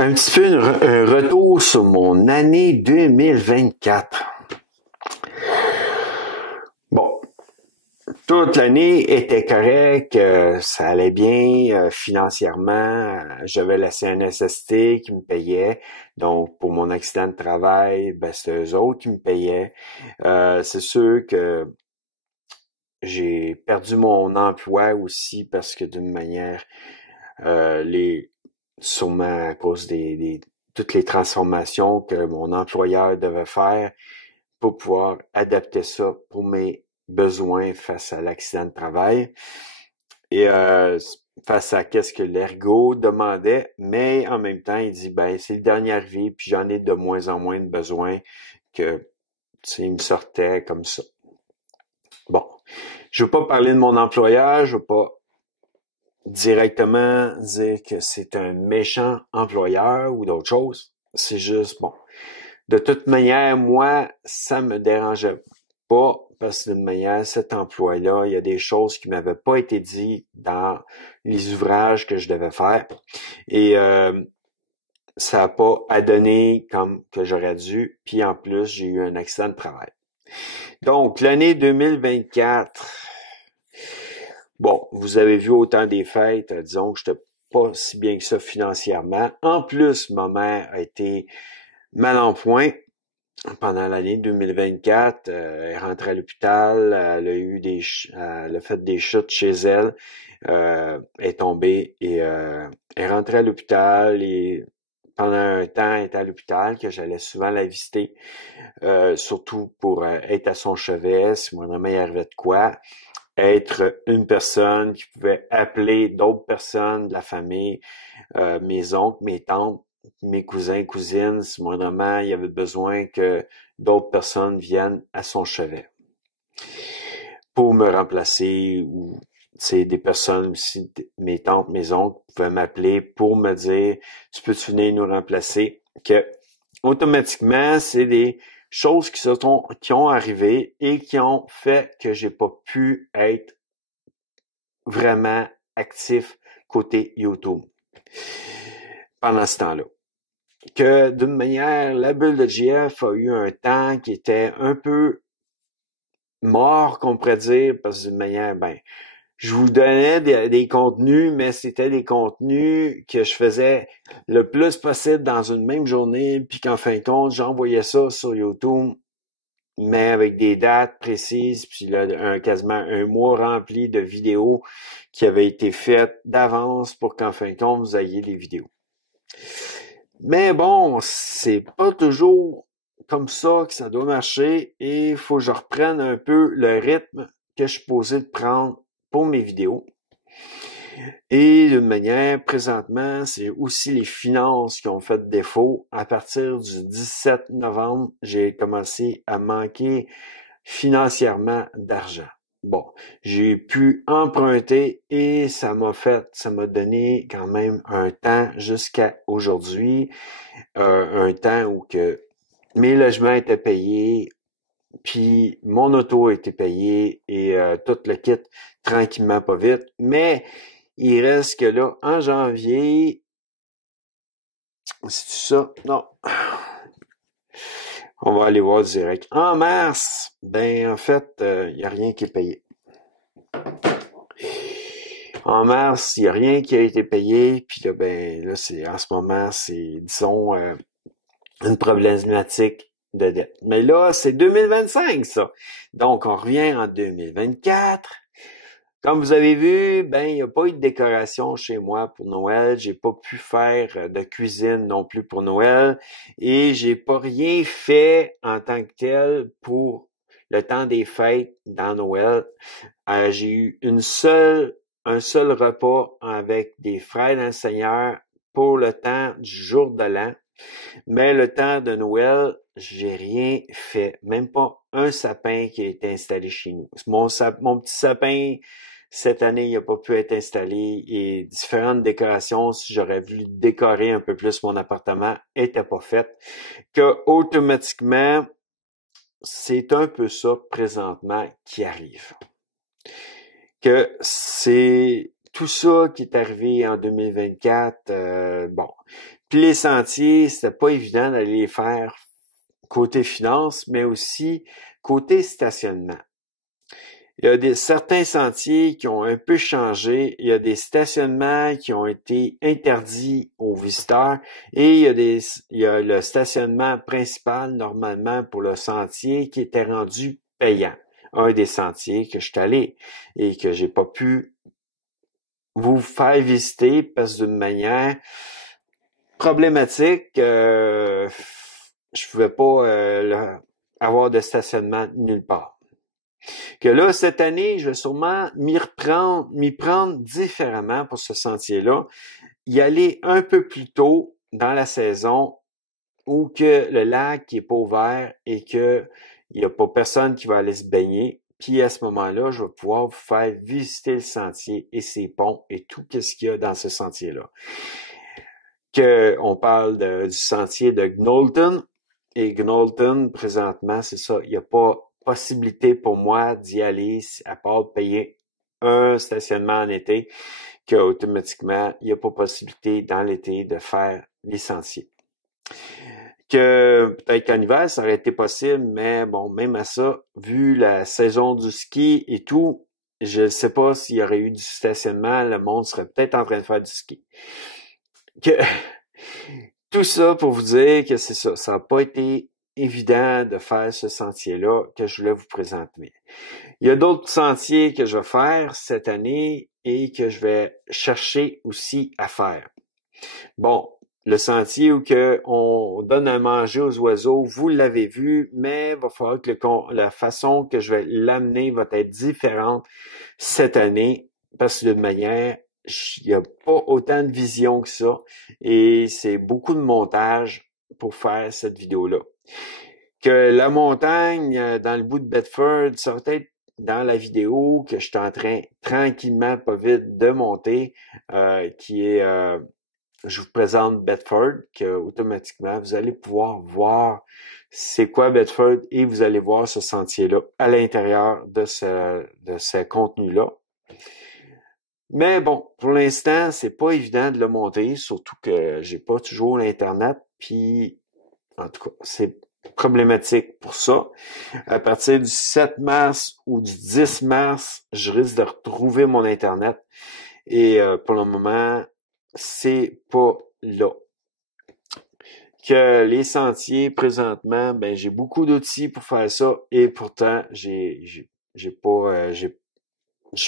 Un petit peu un retour sur mon année 2024. Bon, toute l'année était correcte, ça allait bien financièrement. J'avais la CNSST qui me payait. Donc, pour mon accident de travail, ben, c'était eux autres qui me payaient. C'est sûr que j'ai perdu mon emploi aussi parce que d'une manière, sûrement à cause des toutes les transformations que mon employeur devait faire pour pouvoir adapter ça pour mes besoins face à l'accident de travail et face à qu'est-ce que l'ergo demandait, mais en même temps, il dit, ben, c'est le dernier arrivé, puis j'en ai de moins en moins de besoins que, tu sais, il me sortait comme ça. Bon, je veux pas parler de mon employeur, je veux pas directement dire que c'est un méchant employeur ou d'autre chose. C'est juste, bon, de toute manière, moi, ça me dérangeait pas parce que d'une manière, cet emploi-là, il y a des choses qui m'avaient pas été dites dans les ouvrages que je devais faire et ça n'a pas à donner comme que j'aurais dû. Puis en plus, j'ai eu un accident de travail. Donc, l'année 2024, bon, vous avez vu au temps des fêtes, disons que j'étais pas si bien que ça financièrement. En plus, ma mère a été mal en point pendant l'année 2024. Elle est rentrée à l'hôpital, elle a fait des chutes chez elle, est tombée et est rentrée à l'hôpital et pendant un temps, elle était à l'hôpital, que j'allais souvent la visiter, surtout pour être à son chevet, si moindrement il arrivait de quoi. Être une personne qui pouvait appeler d'autres personnes de la famille, mes oncles, mes tantes, mes cousins, cousines, si moindrement il y avait besoin que d'autres personnes viennent à son chevet pour me remplacer ou des personnes aussi, mes tantes, mes oncles pouvaient m'appeler pour me dire tu peux-tu venir nous remplacer, que automatiquement c'est des choses qui ont arrivé et qui ont fait que j'ai pas pu être vraiment actif côté YouTube pendant ce temps-là. Que d'une manière, la bulle de GF a eu un temps qui était un peu mort, qu'on pourrait dire, parce que d'une manière, ben, je vous donnais des contenus, mais c'était des contenus que je faisais le plus possible dans une même journée, puis qu'en fin de compte, j'envoyais ça sur YouTube, mais avec des dates précises, puis là, quasiment un mois rempli de vidéos qui avaient été faites d'avance pour qu'en fin de compte, vous ayez les vidéos. Mais bon, c'est pas toujours comme ça que ça doit marcher et il faut que je reprenne un peu le rythme que je suis posé de prendre pour mes vidéos. Et d'une manière, présentement, c'est aussi les finances qui ont fait défaut. À partir du 17 novembre, j'ai commencé à manquer financièrement d'argent. Bon, j'ai pu emprunter et ça m'a donné quand même un temps jusqu'à aujourd'hui, un temps où que mes logements étaient payés, puis mon auto a été payé et tout le kit tranquillement pas vite. Mais il reste que là, en janvier, c'est ça? Non. On va aller voir direct. En mars, ben en fait, il n'y a rien qui est payé. En mars, il n'y a rien qui a été payé, puis là, ben là, en ce moment, c'est, disons, une problématique de dette. Mais là, c'est 2025, ça. Donc, on revient en 2024. Comme vous avez vu, ben, il n'y a pas eu de décoration chez moi pour Noël. J'ai pas pu faire de cuisine non plus pour Noël. Et j'ai pas rien fait en tant que tel pour le temps des fêtes dans Noël. J'ai eu un seul repas avec des frères dans le Seigneur pour le temps du jour de l'an. Mais le temps de Noël, j'ai rien fait. Même pas un sapin qui a été installé chez nous. Mon petit sapin, cette année, il n'a pas pu être installé et différentes décorations, si j'aurais voulu décorer un peu plus mon appartement, n'étaient pas faites. Que automatiquement, c'est un peu ça présentement qui arrive. Que c'est tout ça qui est arrivé en 2024, bon, Puis les sentiers, c'était pas évident d'aller les faire côté finance, mais aussi côté stationnement. Il y a certains sentiers qui ont un peu changé. Il y a des stationnements qui ont été interdits aux visiteurs et il y a le stationnement principal, normalement, pour le sentier qui était rendu payant. Un des sentiers que je suis allé et que j'ai pas pu vous faire visiter parce que d'une manière problématique, je pouvais pas avoir de stationnement nulle part. Que là, cette année, je vais sûrement m'y prendre différemment pour ce sentier-là, y aller un peu plus tôt dans la saison où que le lac est pas ouvert et que il y a pas personne qui va aller se baigner. Puis à ce moment-là, je vais pouvoir vous faire visiter le sentier et ses ponts et tout ce qu'il y a dans ce sentier-là. On parle du sentier de Gnolton. Et Gnolton, présentement, c'est ça, il n'y a pas possibilité pour moi d'y aller à part de payer un stationnement en été, qu'automatiquement, il n'y a pas possibilité dans l'été de faire les sentiers. Que peut-être qu'en hiver, ça aurait été possible, mais bon, même à ça, vu la saison du ski et tout, je ne sais pas s'il y aurait eu du stationnement, le monde serait peut-être en train de faire du ski. Tout ça pour vous dire que c'est ça. Ça n'a pas été évident de faire ce sentier-là que je voulais vous présenter. Il y a d'autres sentiers que je vais faire cette année et que je vais chercher aussi à faire. Bon, le sentier où on donne à manger aux oiseaux, vous l'avez vu, mais il va falloir que la façon que je vais l'amener va être différente cette année parce que d'une manière, il n'y a pas autant de vision que ça et c'est beaucoup de montage pour faire cette vidéo-là. Que la montagne dans le bout de Bedford, ça va être dans la vidéo que je suis en train tranquillement, pas vite, de monter, qui est, je vous présente Bedford, que automatiquement vous allez pouvoir voir c'est quoi Bedford et vous allez voir ce sentier-là à l'intérieur de ce contenu-là. Mais bon, pour l'instant, c'est pas évident de le monter, surtout que j'ai pas toujours l'Internet, puis en tout cas, c'est problématique pour ça. À partir du 7 mars ou du 10 mars, je risque de retrouver mon Internet et pour le moment, c'est pas là. Que les sentiers, présentement, ben j'ai beaucoup d'outils pour faire ça et pourtant, je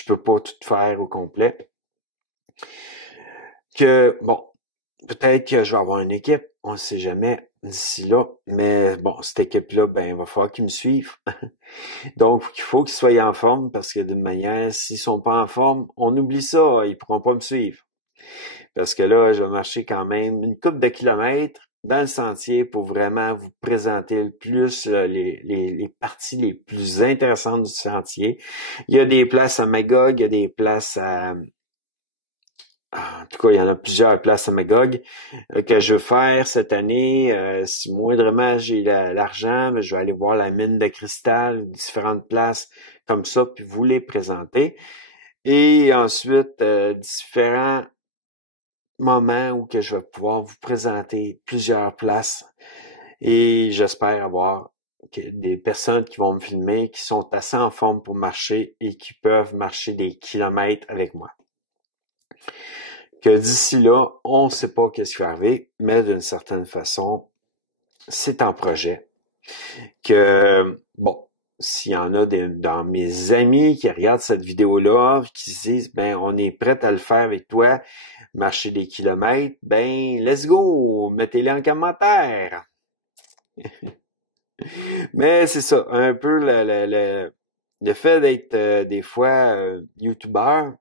peux pas tout faire au complet. Que, bon, peut-être que je vais avoir une équipe, on ne sait jamais d'ici là, mais bon, cette équipe-là, ben, il va falloir qu'ils me suivent. Donc, il faut qu'ils soient en forme parce que d'une manière, s'ils sont pas en forme, on oublie ça, ils pourront pas me suivre. Parce que là, je vais marcher quand même une couple de kilomètres dans le sentier pour vraiment vous présenter le plus les parties les plus intéressantes du sentier. Il y a des places à Magog, il y a des places en tout cas, il y en a plusieurs places à Magog que je veux faire cette année. Si moindrement j'ai l'argent, je vais aller voir la mine de cristal, différentes places comme ça, puis vous les présenter. Et ensuite, différents moments où que je vais pouvoir vous présenter plusieurs places. Et j'espère avoir des personnes qui vont me filmer, qui sont assez en forme pour marcher et qui peuvent marcher des kilomètres avec moi. Que d'ici là, on ne sait pas qu'est-ce qui va arriver, mais d'une certaine façon, c'est en projet. Que, bon, s'il y en a dans mes amis qui regardent cette vidéo-là, qui se disent, ben, on est prêt à le faire avec toi, marcher des kilomètres, ben, let's go, mettez-les en commentaire. Mais c'est ça, un peu le fait d'être des fois YouTubeur,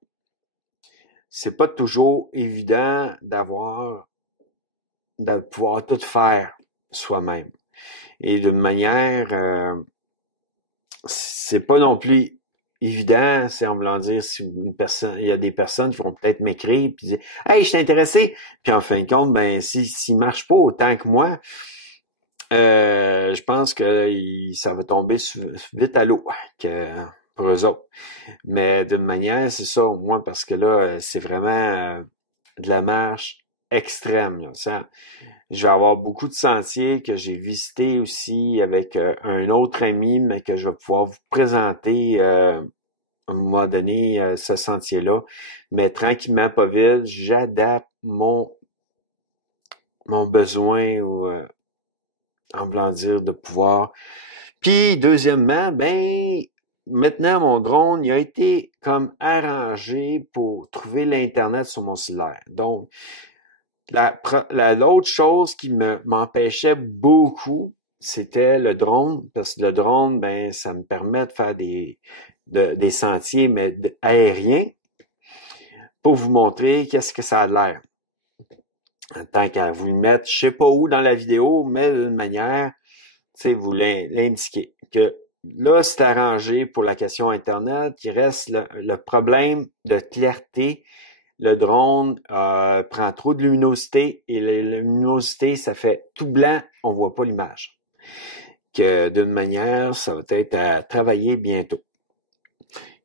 c'est pas toujours évident de pouvoir tout faire soi-même. Et d'une manière, c'est pas non plus évident, c'est en voulant dire si il y a des personnes qui vont peut-être m'écrire puis dire hey, je suis intéressé, puis en fin de compte, ben s'il marche pas autant que moi, je pense que ça va tomber vite à l'eau pour eux autres. Mais d'une manière, c'est ça au moins parce que là, c'est vraiment de la marche extrême, là. Je vais avoir beaucoup de sentiers que j'ai visités aussi avec un autre ami, mais que je vais pouvoir vous présenter à un moment donné, ce sentier-là. Mais tranquillement, pas vite, j'adapte mon besoin ou, en voulant dire, de pouvoir. Puis, deuxièmement, ben, maintenant, mon drone, il a été comme arrangé pour trouver l'Internet sur mon cellulaire. Donc, l'autre chose qui m'empêchait beaucoup, c'était le drone, parce que le drone, ben, ça me permet de faire des sentiers, mais aériens, pour vous montrer qu'est-ce que ça a l'air. En tant qu'à vous le mettre, je sais pas où dans la vidéo, mais d'une manière, tu sais, vous l'indiquer. Que là, c'est arrangé pour la question Internet. Il reste le problème de clarté. Le drone prend trop de luminosité et la luminosité, ça fait tout blanc, on voit pas l'image. Que d'une manière, ça va être à travailler bientôt.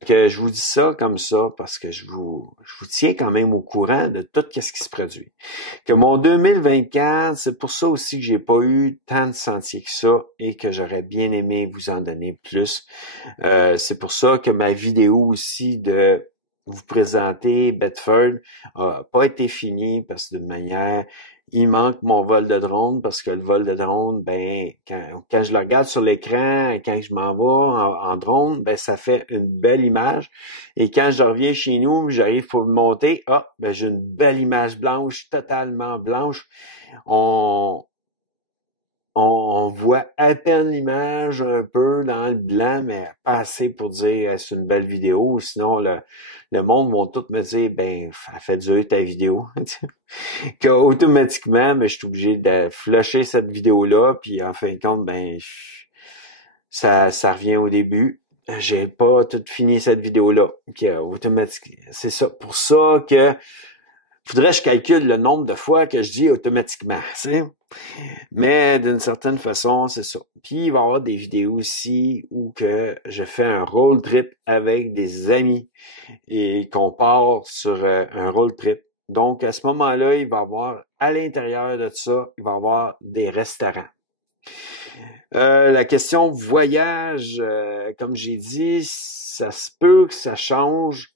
Que je vous dis ça comme ça parce que je vous tiens quand même au courant de tout ce qui se produit. Que mon 2024, c'est pour ça aussi que j'ai pas eu tant de sentiers que ça et que j'aurais bien aimé vous en donner plus. C'est pour ça que ma vidéo aussi de vous présenter Bedford a pas été finie parce que d'une manière, il manque mon vol de drone parce que le vol de drone, ben, quand je le regarde sur l'écran, quand je m'en vais en drone, ben, ça fait une belle image. Et quand je reviens chez nous, j'arrive pour monter, ben, j'ai une belle image blanche, totalement blanche. On voit à peine l'image un peu dans le blanc, mais pas assez pour dire c'est une belle vidéo. Sinon, le monde va tout me dire, ben, fait durer ta vidéo. Qu'automatiquement, ben, je suis obligé de flusher cette vidéo-là, puis en fin de compte, ben, ça revient au début. J'ai pas tout fini cette vidéo-là. Automatiquement. C'est ça. Pour ça que faudrait que je calcule le nombre de fois que je dis automatiquement, tu sais. Mais d'une certaine façon, c'est ça. Puis il va y avoir des vidéos aussi où que je fais un road trip avec des amis et qu'on part sur un road trip. Donc à ce moment-là, il va y avoir à l'intérieur de ça, il va y avoir des restaurants. La question voyage, comme j'ai dit, ça se peut que ça change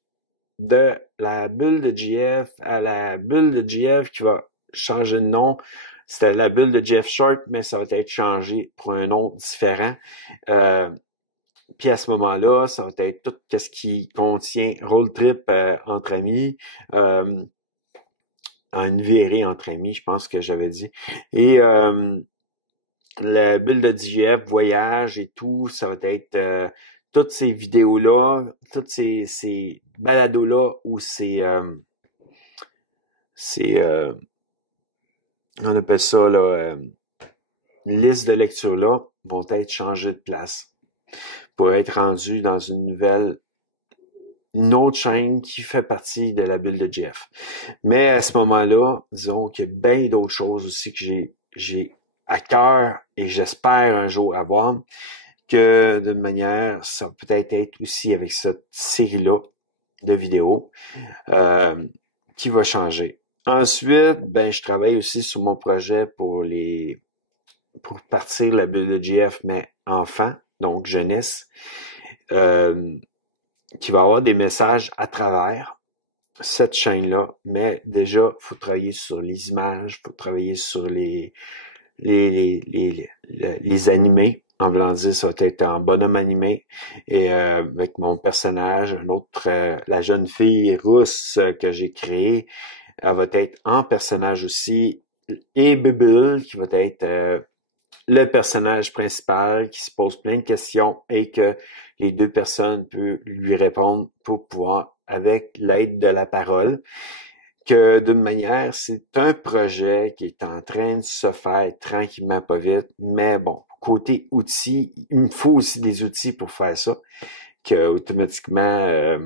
de la bulle de GF à la bulle de GF qui va changer de nom. C'était la bulle de GF Short, mais ça va être changé pour un nom différent. Puis à ce moment-là, ça va être tout ce qui contient road trip entre amis, une virée entre amis, je pense que j'avais dit. Et la bulle de GF, voyage et tout, ça va être toutes ces vidéos-là, toutes ces balados-là où on appelle ça là, liste de lecture-là, vont être changées de place pour être rendues dans une autre chaîne qui fait partie de la bulle de Jeff. Mais à ce moment-là, disons qu'il y a bien d'autres choses aussi que j'ai à cœur et j'espère un jour avoir, que d'une manière, ça peut être aussi avec cette série-là de vidéos qui va changer. Ensuite, ben, je travaille aussi sur mon projet pour partir la bulle de GF, mais enfant, donc jeunesse, qui va avoir des messages à travers cette chaîne-là, mais déjà, il faut travailler sur les images, il faut travailler sur les animés. En voulant dire, ça va être en bonhomme animé et avec mon personnage, un autre, la jeune fille rousse que j'ai créée, elle va être en personnage aussi, et Bubble qui va être le personnage principal qui se pose plein de questions et que les deux personnes peuvent lui répondre pour pouvoir, avec l'aide de la parole, que d'une manière, c'est un projet qui est en train de se faire tranquillement, pas vite, mais bon, côté outils, il me faut aussi des outils pour faire ça, que automatiquement,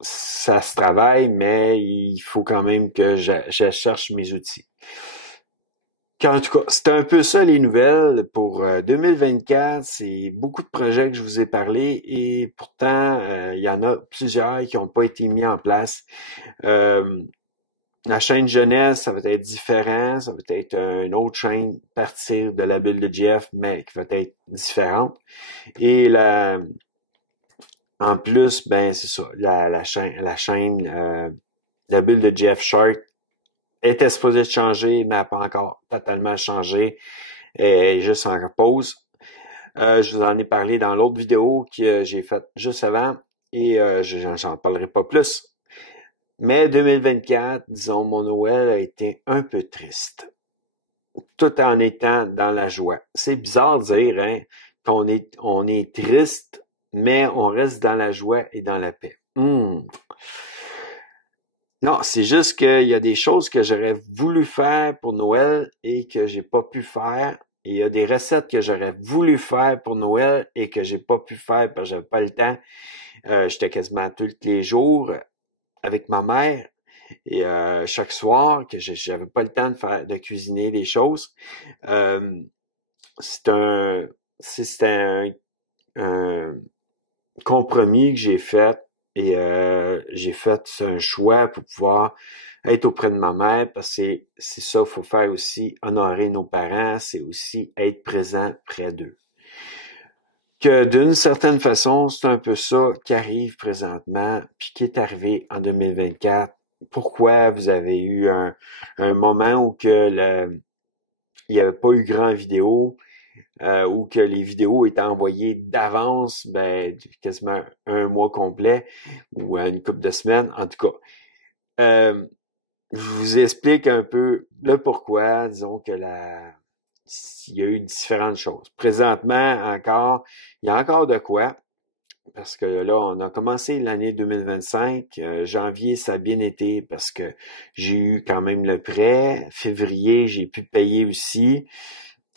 ça se travaille, mais il faut quand même que je cherche mes outils. En tout cas, c'est un peu ça les nouvelles pour 2024. C'est beaucoup de projets que je vous ai parlé et pourtant, il y en a plusieurs qui n'ont pas été mis en place. La chaîne jeunesse, ça va être différent. Ça va être une autre chaîne à partir de la bulle de Jeff, mais qui va être différente. Et en plus, ben c'est ça, la chaîne, la bulle de Jeff Shark était supposée changer, mais n'a pas encore totalement changé. Elle est juste en pause. Je vous en ai parlé dans l'autre vidéo que j'ai faite juste avant et j'en parlerai pas plus. Mais 2024, disons, mon Noël a été un peu triste, tout en étant dans la joie. C'est bizarre de dire hein, on est triste, mais on reste dans la joie et dans la paix. Non, c'est juste qu'il y a des choses que j'aurais voulu faire pour Noël et que j'ai pas pu faire. Et il y a des recettes que j'aurais voulu faire pour Noël et que j'ai pas pu faire parce que j'avais pas le temps. J'étais quasiment tous les jours avec ma mère et chaque soir que j'avais pas le temps de cuisiner des choses. C'était un compromis que j'ai fait et j'ai fait un choix pour pouvoir être auprès de ma mère parce que c'est ça qu'il faut faire aussi, honorer nos parents, c'est aussi être présent près d'eux. Que d'une certaine façon, c'est un peu ça qui arrive présentement, puis qui est arrivé en 2024. Pourquoi vous avez eu un moment où que il n'y avait pas eu grand vidéo, ou que les vidéos étaient envoyées d'avance, ben quasiment un mois complet ou une couple de semaines. En tout cas, je vous explique un peu le pourquoi. Disons que il y a eu différentes choses. Présentement, il y a encore de quoi. Parce que là, on a commencé l'année 2025. Janvier, ça a bien été parce que j'ai eu quand même le prêt. Février, j'ai pu payer aussi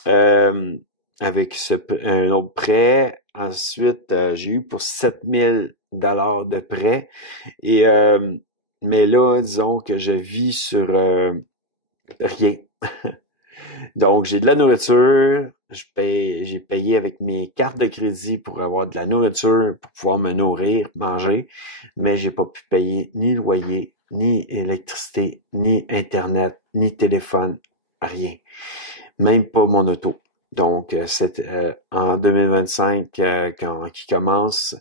avec un autre prêt. Ensuite, j'ai eu pour 7000 $ de prêt. Et mais là, disons que je vis sur rien. Donc, j'ai de la nourriture, j'ai payé avec mes cartes de crédit pour avoir de la nourriture, pour pouvoir me nourrir, manger, mais j'ai pas pu payer ni loyer, ni électricité, ni Internet, ni téléphone, rien. Même pas mon auto. Donc, c'est en 2025 qui commence.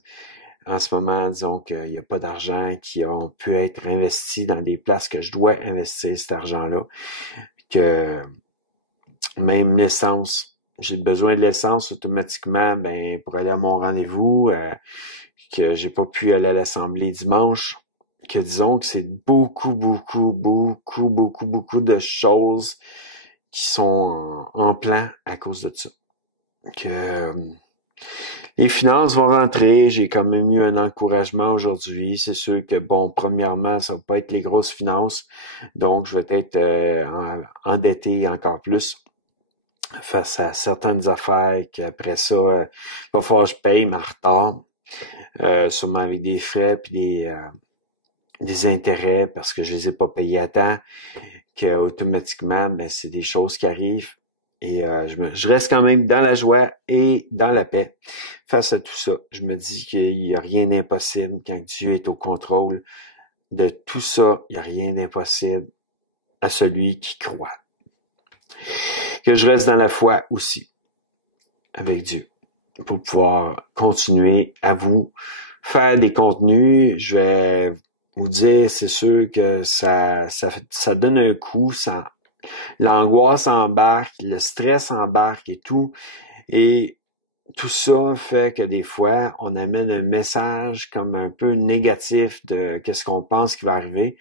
En ce moment, disons qu'il n'y a pas d'argent qui ont pu être investi dans des places que je dois investir cet argent-là. Que même l'essence, j'ai besoin de l'essence automatiquement ben pour aller à mon rendez-vous, que j'ai pas pu aller à l'assemblée dimanche, que disons que c'est beaucoup de choses qui sont en plan à cause de ça. Que les finances vont rentrer, j'ai quand même eu un encouragement aujourd'hui. C'est sûr que, bon, premièrement, ça va pas être les grosses finances, donc je vais être endetté encore plus face à certaines affaires qu'après ça, il va falloir que je paye ma retard, sûrement avec des frais puis des intérêts parce que je les ai pas payés à temps, que automatiquement, ben c'est des choses qui arrivent et je reste quand même dans la joie et dans la paix face à tout ça. Je me dis qu'il y a rien d'impossible quand Dieu est au contrôle de tout ça. Il y a rien d'impossible à celui qui croit. Que je reste dans la foi aussi avec Dieu pour pouvoir continuer à vous faire des contenus. Je vais vous dire, c'est sûr que ça donne un coup, l'angoisse embarque, le stress embarque et tout. Et tout ça fait que des fois, on amène un message comme un peu négatif de qu'est-ce qu'on pense qui va arriver.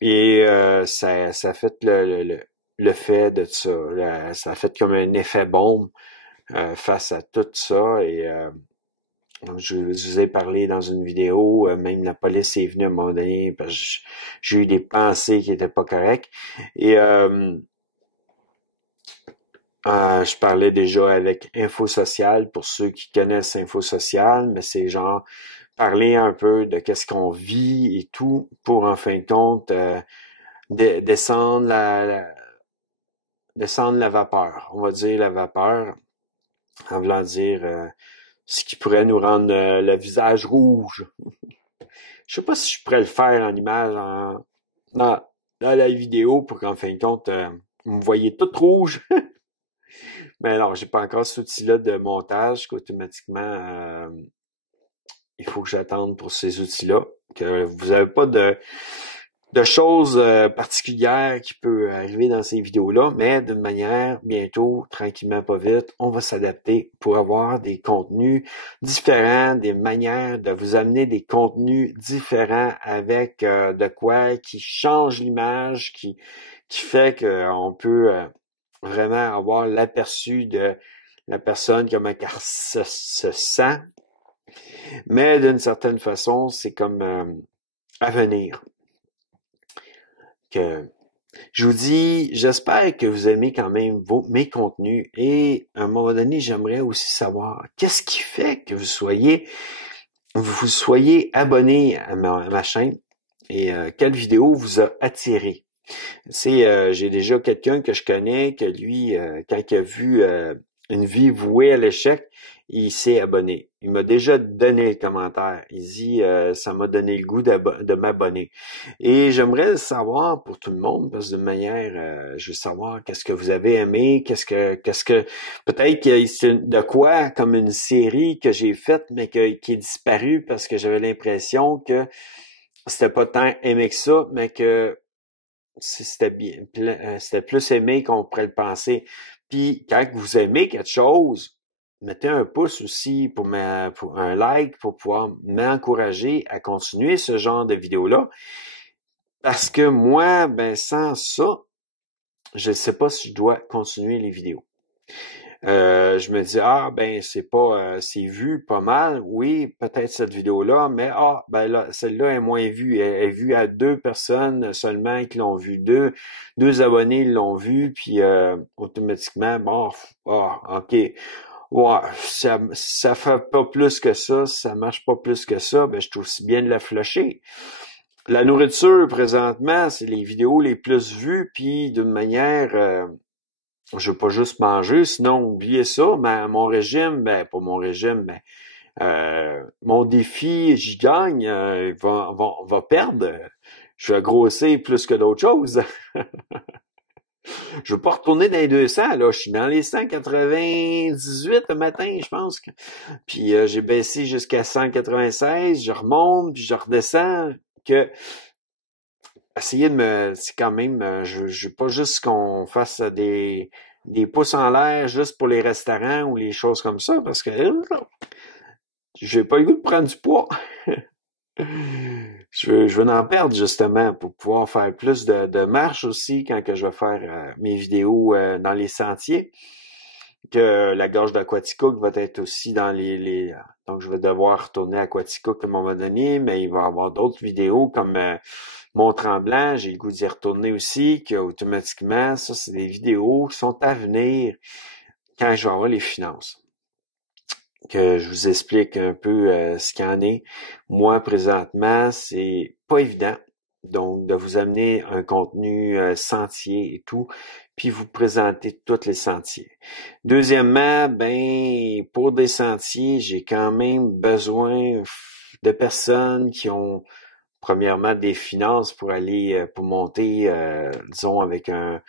Et ça fait le fait de ça. Ça fait comme un effet bombe face à tout ça. Et je vous ai parlé dans une vidéo, même la police est venue à un moment donné parce que j'ai eu des pensées qui étaient pas correctes. Et je parlais déjà avec Infosocial, pour ceux qui connaissent Infosocial, mais c'est genre parler un peu de qu'est-ce qu'on vit et tout pour en fin de compte descendre la vapeur. On va dire la vapeur, en voulant dire ce qui pourrait nous rendre le visage rouge. Je sais pas si je pourrais le faire en image. Non, dans la vidéo pour qu'en fin de compte, vous me voyez tout rouge. Mais non, j'ai pas encore cet outil-là de montage qu'automatiquement, il faut que j'attende pour ces outils-là. Que vous n'avez pas de choses particulières qui peut arriver dans ces vidéos-là, mais d'une manière, bientôt, tranquillement, pas vite, on va s'adapter pour avoir des contenus différents, des manières de vous amener des contenus différents avec de quoi qui change l'image, qui fait qu'on peut vraiment avoir l'aperçu de la personne, comment elle se sent, mais d'une certaine façon, c'est comme à venir. Que je vous dis, j'espère que vous aimez quand même mes contenus et à un moment donné, j'aimerais aussi savoir qu'est-ce qui fait que vous soyez abonné à ma chaîne et quelle vidéo vous a attiré. J'ai déjà quelqu'un que je connais que lui, quand il a vu une vie vouée à l'échec, il s'est abonné. Il m'a déjà donné le commentaire. Il dit ça m'a donné le goût de m'abonner. Et j'aimerais savoir pour tout le monde, parce que de manière, je veux savoir qu'est-ce que vous avez aimé, qu'est-ce que peut-être que c'est de quoi comme une série que j'ai faite, mais qui est disparue parce que j'avais l'impression que c'était pas tant aimé que ça, mais que c'était plus aimé qu'on pourrait le penser. Puis quand vous aimez quelque chose, mettez un pouce aussi pour un like pour pouvoir m'encourager à continuer ce genre de vidéo-là. Parce que moi, sans ça, je ne sais pas si je dois continuer les vidéos. Je me dis, c'est vu pas mal. Oui, peut-être cette vidéo-là, mais là, celle-là est moins vue. Elle est vue à 2 personnes seulement qui l'ont vue. Deux abonnés l'ont vue, puis automatiquement, OK. Ouais, ça fait pas plus que ça marche pas plus que ça, je trouve aussi bien de la flusher. La nourriture, présentement, c'est les vidéos les plus vues, puis d'une manière... je veux pas juste manger, sinon oubliez ça, mais mon régime, pas mon régime, mon défi, j'y gagne, va perdre. Je vais grossir plus que d'autres choses. Je veux pas retourner dans les 200, là. Je suis dans les 198 le matin, je pense. Puis j'ai baissé jusqu'à 196, je remonte, puis je redescends. C'est quand même, je veux pas juste qu'on fasse des pouces en l'air juste pour les restaurants ou les choses comme ça, parce que j'ai pas le goût de prendre du poids. Je veux en perdre justement pour pouvoir faire plus de marche aussi quand que je vais faire mes vidéos dans les sentiers. Que la gorge d'Aquaticook va être aussi dans donc je vais devoir retourner à Aquaticook à un moment donné, mais il va y avoir d'autres vidéos comme Mont-Tremblant, j'ai le goût d'y retourner aussi, que automatiquement, ça c'est des vidéos qui sont à venir quand je vais avoir les finances. Que je vous explique un peu ce qu'il y en est. Moi, présentement, c'est pas évident. Donc, de vous amener un contenu sentier et tout, puis vous présenter tous les sentiers. Deuxièmement, pour des sentiers, j'ai quand même besoin de personnes qui ont premièrement des finances pour aller pour monter, disons, avec un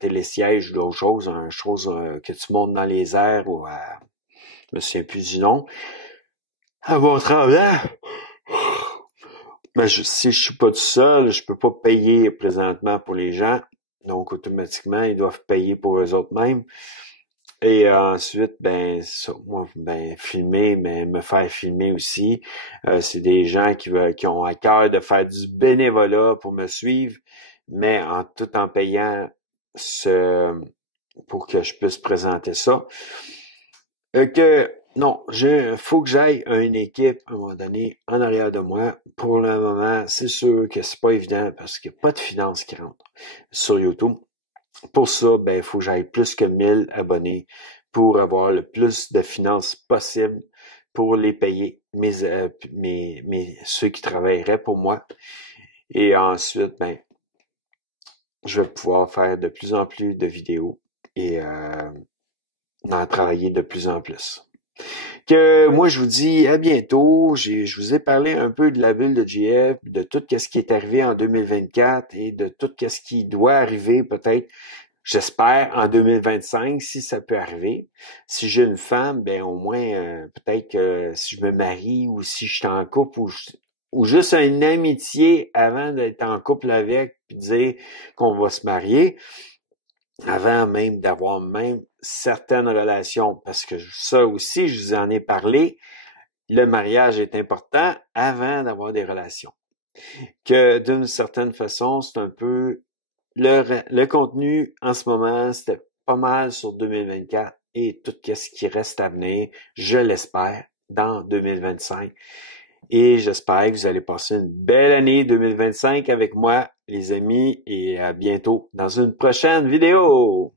télésiège ou d'autres choses, une chose que tu montes dans les airs ou je me souviens plus du nom. À Mont-Tremblant, si je suis pas tout seul, je peux pas payer présentement pour les gens. Donc, automatiquement, ils doivent payer pour eux autres mêmes. Et ensuite, moi, filmer, mais me faire filmer aussi. C'est des gens qui ont à cœur de faire du bénévolat pour me suivre, mais tout en payant pour que je puisse présenter ça. Faut que j'aille à une équipe à un moment donné en arrière de moi. Pour le moment, c'est sûr que c'est pas évident parce qu'il n'y a pas de finances qui rentrent sur YouTube. Pour ça, il faut que j'aille plus que 1000 abonnés pour avoir le plus de finances possible pour les payer ceux qui travailleraient pour moi. Et ensuite, je vais pouvoir faire de plus en plus de vidéos et en travailler de plus en plus. Que moi, je vous dis à bientôt. Je vous ai parlé un peu de la bulle de GF, de tout ce qui est arrivé en 2024 et de tout ce qui doit arriver peut-être, j'espère, en 2025, si ça peut arriver. Si j'ai une femme, ben au moins, peut-être que si je me marie ou si je suis en couple ou juste une amitié avant d'être en couple avec, puis dire qu'on va se marier, avant même d'avoir même certaines relations, parce que ça aussi, je vous en ai parlé, le mariage est important avant d'avoir des relations. Que d'une certaine façon, c'est un peu le contenu en ce moment, c'était pas mal sur 2024 et tout ce qui reste à venir, je l'espère, dans 2025. Et j'espère que vous allez passer une belle année 2025 avec moi, les amis, et à bientôt dans une prochaine vidéo.